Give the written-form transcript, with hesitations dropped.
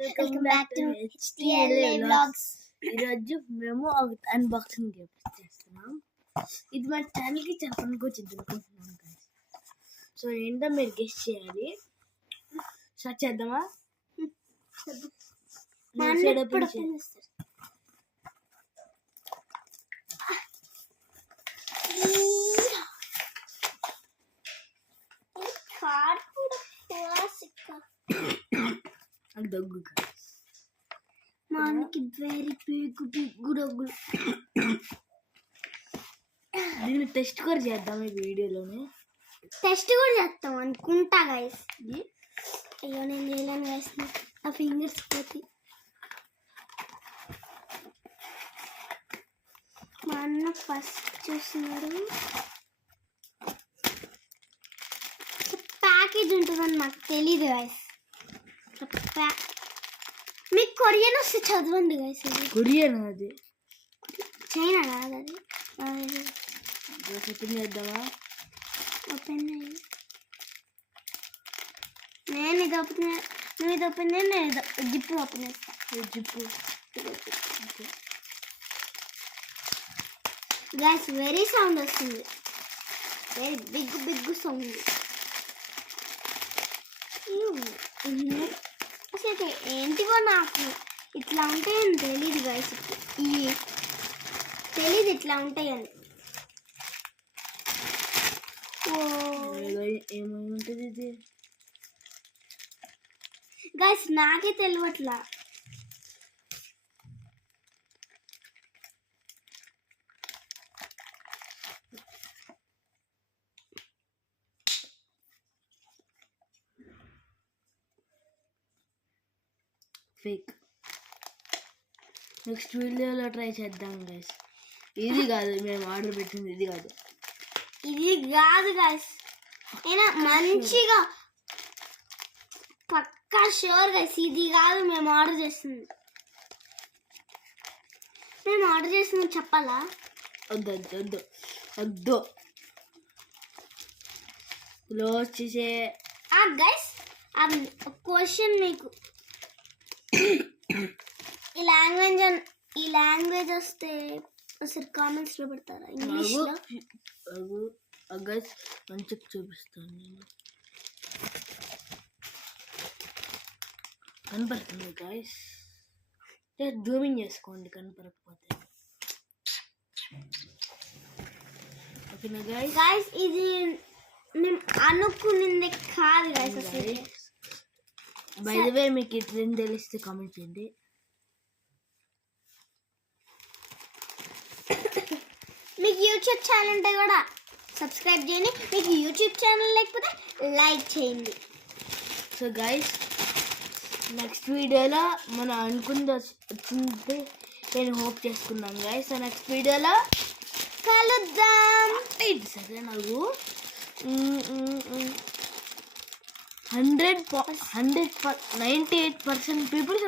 Welcome back to HTLA Vlogs. ఈరోజు మేము unboxing చేస్తున్నాం. ఇది మన ఛానల్కి చాలా పనికొచ్చింది అనుకుంటున్నాం guys. సో ఏంటో మీరు గెస్ చేయాలి. స్టార్ట్ చేద్దామా? దగ్గు మనకి వెరీ బిగ్ డబ్బులు. దీన్ని టెస్ట్ కూడా చేద్దాం ఈ వీడియోలోనే. టెస్ట్ కూడా చేస్తాం అనుకుంటా గైస్. అయ్యో నేను చేయలేను గైస్, నా ఫింగర్స్ పోతే. మా అన్న ఫస్ట్ చూస్తున్నాడు. ప్యాకేజ్ ఉంటుందని నాకు తెలీదు గైస్. మీకు కొరియన్ వస్తే చదవండి గైస్. కొరియన్ అది చైనా కాదు అది. ఓపెన్ చేద్దామా? ఓపెన్ అయ్యి నేను ఇది ఓపెన్, నువ్వు ఇది ఓపెన్ చేయి, నేను ఇది జిప్పు ఓపెన్ చేస్తాను. జిప్పు గైస్ వెరీ సౌండ్ వస్తుంది, వెరీ బిగ్ సౌండ్. అసలు ఏంటివో నాకు ఇట్లా ఉంటాయని తెలీదు గైస్. ఇవి తెలీదు ఇట్లా ఉంటాయని. ఏముంటుంది ఇది గైస్? నాకే తెలియట్లా. ఫేక్. నెక్స్ట్ వీడియోలో ట్రై చేద్దాం గైస్. ఇది కాదు మేము ఆర్డర్ పెట్టింది, ఇది కాదు గైస్. అయినా మంచిగా పక్కా షూర్ గైస్ ఇది కాదు మేము ఆర్డర్ చేస్తుంది. మేము ఆర్డర్ చేసింది చెప్పాలా? వద్దు క్లోజ్ చేసే. గైస్ క్వశ్చన్ మీకు, ఈ లాంగ్వేజ్ వస్తే ఒకసారి కామెంట్స్ లో పెడతారా? ఇంగ్లీష్లో గైస్ మంచిగా చూపిస్తాను నేను. కనపడుతుంది గైస్, జూమింగ్ చేసుకోండి కనపడకపోతే. ఓకేనా గైస్? గైస్ ఇది మేము అనుకునింది కాదు గైస్ అసలు. బై ది వే మీకు ఈ ట్రెండ్ తెలిస్తే కామెంట్ చేయండి. మీకు యూట్యూబ్ ఛానల్ ఉంటే కూడా సబ్స్క్రైబ్ చేయండి. మీకు యూట్యూబ్ ఛానల్ లేకపోతే లైక్ చేయండి. సో గైస్ నెక్స్ట్ వీడియోలో మనం అనుకుంది వచ్చింది నేను హోప్ చేసుకున్నాం గైస్. సో నెక్స్ట్ వీడియోలో కలుద్దాం. సరే నాకు 98% పీపుల్